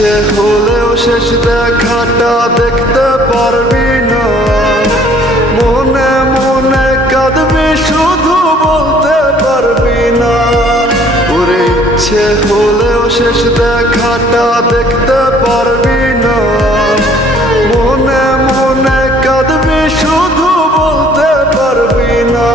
ইচ্ছে হলেও শেষ দেখাটা দেখতে পারবি না, মনে মনে কাঁদবি শুধু বলতে পারবি না। ওরে ইচ্ছে হলেও শেষ দেখাটা দেখতে পারবি না, মনে মনে কাঁদবি শুধু বলতে পারবি না।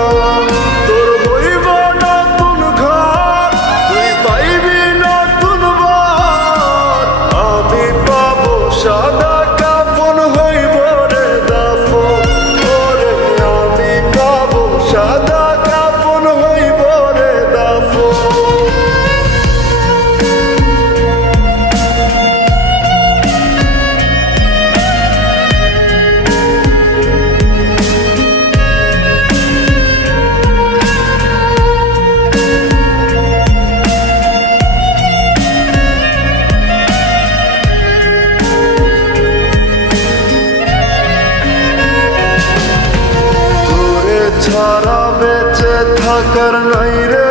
তোর হইব নতুন ঘর, তুই পাইবি নতুন বার, আমি পাবো সাদা কাফন হইব রে দাফন। ওরে আমি পাবো সাদা কাফন হইব রে দাফন। ছাড়া বেঁচে থাকার নাই রে